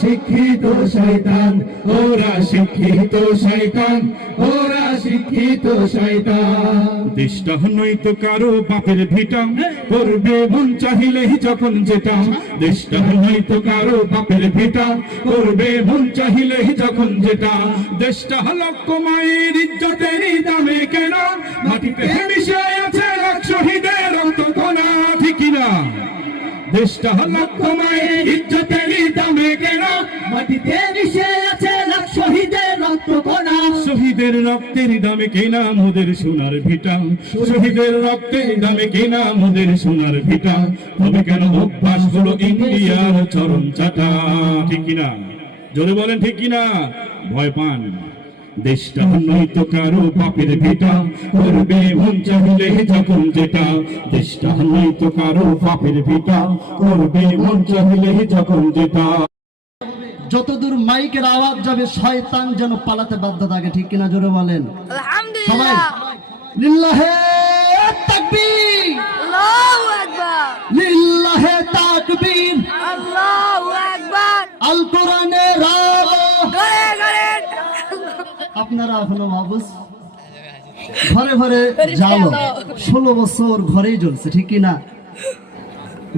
শিক্ষিত শয়তান, ওরা শিক্ষিত শয়তান, ওরা শিক্ষিত শয়তান। দেশটা নয়তো কারো বাপের ভিটা, করবে মন চাহিলেই যখন যেটা। দেশটা নয়তো কারো বাপের ভিটা, করবে মন চাহিলেই যখন যেটা। দেশটা লক্ষ মায়ের ইজ্জতেরই দামে কেনা, মাটিতে মিশে আছে লাখ শহীদের রক্তকণা, ঠিক কিনা? দেশটা লক্ষ মায়ের ইজ্জতেরই দামে কেনা, মাটিতে মিশে আছে লাখ শহীদের রক্তকণা। শহীদের রক্তের দামে কেনা মোদের সোনার ভিটা, শহীদের রক্তের দামে কেনা মোদের সোনার ভিটা। তবে কেন অভ্যাস হলো ইন্ডিয়ার চরম চাটা, ঠিক কিনা? জোরে বলেন ঠিক কিনা? ভয় পান? দেশটা নয়তো কারো বাপের ভিটা, করবে মন চাহিলে যখন যেটা। দেশটা নয়তো কারো বাপের ভিটা, করবে মন চাহিলে যখন যেটা। যতদূর মাইকের আওয়াজ যাবে শয়তান যেন পালাতে বাধ্য থাকে, ঠিক কিনা? জোরে বলেন সবাই। লিল্লাহে তাকবীর, আল্লাহু আকবার, লিল্লাহে তাকবীর, আল্লাহু আকবার। আল কোরআনের আলো। ঘরে ঘরে আপনারা এখনো মাহফুজ ঘরে ঘরে জ্বালো, 16 বছর ঘরেই জ্বলছে, ঠিক কিনা?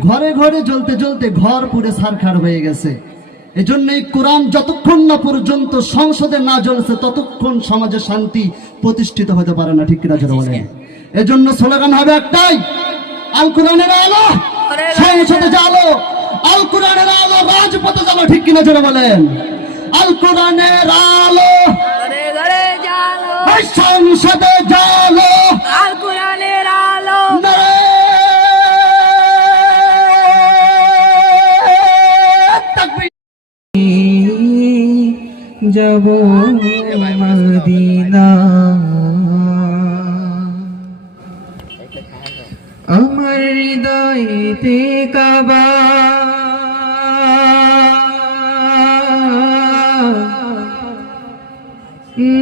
ঘরে ঘরে জ্বলতে জ্বলতে ঘর পুরে ছারখার হয়ে গেছে। এজন্য এই কোরআন যতক্ষণ না পর্যন্ত সংসদে না জ্বলছে ততক্ষণ সমাজে শান্তি প্রতিষ্ঠিত হতে পারে না, ঠিক কিনা? যারা বলেন এজন্য স্লোগান হবে একটাই, আল কোরআনের আলো সংসদে জ্বালো, আল কোরআনের আলো রাজপথে জ্বালো, ঠিক কিনা? যারা বলেন আল কোরআনের আলো ঘরে ঘরে জ্বালো, সংসদে জ্বালো, আল কোরআনের আলো। যাব মদিনা, আমার হৃদয়েতে কাবা,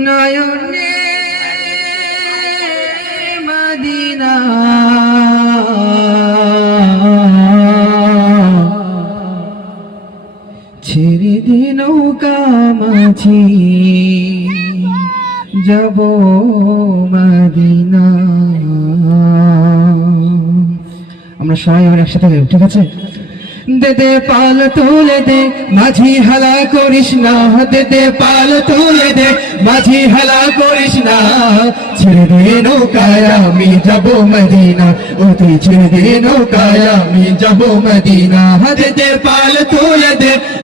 নয়নে মদিনা, ছেড়ে দে নৌকা মাঝি, যাব মদিনা। আমরা সবাই এবার একসাথে গাইব, ঠিক আছে? দে দে পাল তুলে দে, মাঝি হালা করিস না, দে দে পাল তুলে দে, মাঝি হালা করিস না। ছেড়ে দে নৌকায় আমি যাব মদিনা, ও তুই ছেড়ে দে নৌকায় আমি যাব মদিনা। দে দে পাল তুলে দে।